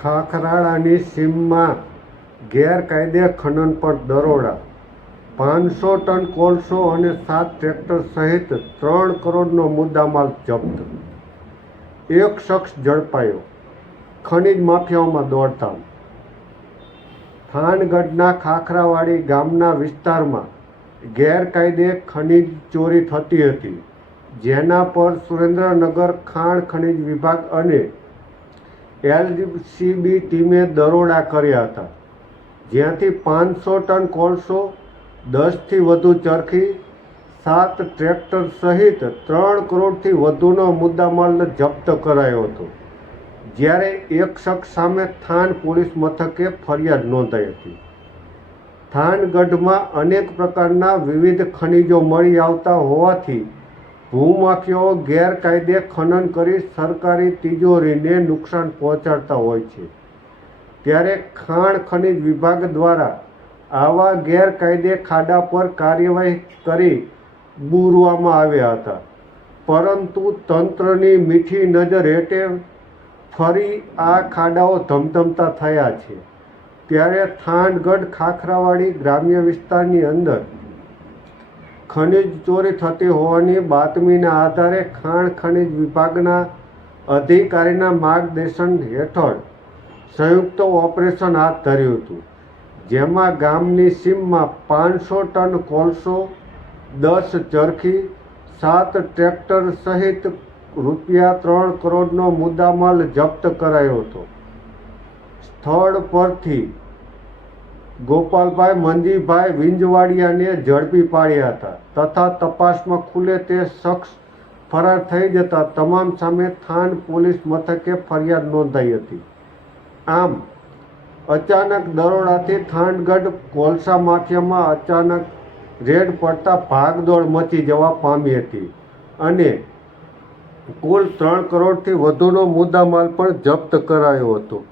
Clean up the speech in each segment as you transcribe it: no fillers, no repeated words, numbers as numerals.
ખાખરાળાની સીમમાં ગેરકાયદે ખનન પર દરોડા, 500 ટન કોલસો અને 7 ટ્રેક્ટર સહિત 3 કરોડનો મુદ્દામાલ જપ્ત. એક શખ્સ ઝડપાયો. ખનીજ માફિયાઓમાં દોડધામ. થાનગઢના ખાખરાવાડી ગામના વિસ્તારમાં ગેરકાયદે ખનીજ ચોરી થતી હતી, જેના પર સુરેન્દ્રનગર ખાણ ખનીજ વિભાગ અને એલસીબી ટીમે દરોડા કર્યા હતા, જ્યાંથી 500 ટન કોલસો, 10થી વધુ ચરખી, 7 ટ્રેક્ટર સહિત 3 કરોડથી વધુનો મુદ્દામાલ જપ્ત કરાયો હતો. જ્યારે એક શખ્સ સામે થાન પોલીસ મથકે ફરિયાદ નોંધાઈ હતી. થાનગઢમાં અનેક પ્રકારના વિવિધ ખનિજો મળી આવતા હોવાથી ભૂમાફિયાઓ ગેરકાયદે ખનન કરી સરકારી તિજોરીને નુકસાન પહોંચાડતા હોય છે. ત્યારે ખાણ ખનીજ વિભાગ દ્વારા આવા ગેરકાયદે ખાડા પર કાર્યવાહી કરી બૂરવામાં આવ્યા હતા, પરંતુ તંત્રની મીઠી નજર હેઠળ ફરી આ ખાડાઓ ધમધમતા થયા છે. ત્યારે થાનગઢ ખાખરાવાડી ગ્રામ્ય વિસ્તારની અંદર ખનીજ ચોરી થતી હોવાની બાતમીના આધારે ખાણ ખનીજ વિભાગના અધિકારીના માર્ગદર્શન હેઠળ સંયુક્ત ઓપરેશન હાથ ધર્યું હતું, જેમાં ગામની સીમમાં 500 ટન કોલસો, 10 ચરખી, 7 ટ્રેક્ટર સહિત ₹3 કરોડનો મુદ્દામાલ જપ્ત કરાયો હતો. સ્થળ પરથી ગોપાલભાઈ મંજીભાઈ વિંજવાડિયાને ઝડપી પાડ્યા હતા તથા તપાસમાં ખુલે તે શખ્સ ફરાર થઈ જતા તમામ સામે થાન પોલીસ મથકે ફરિયાદ નોંધાઈ હતી. આમ અચાનક દરોડાથી થાનગઢ કોલસા માફિયામાં અચાનક રેડ પડતા ભાગદોડ મચી જવા પામી હતી અને કુલ 3 કરોડથી વધુનો મુદ્દામાલ પણ જપ્ત કરાયો હતો.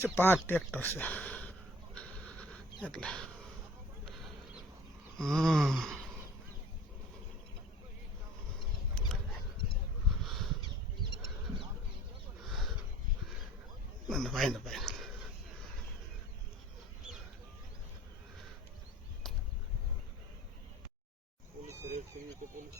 છે 5 ટ્રેક્ટર છે એટલે ભાઈ ને ભાઈ પોલીસ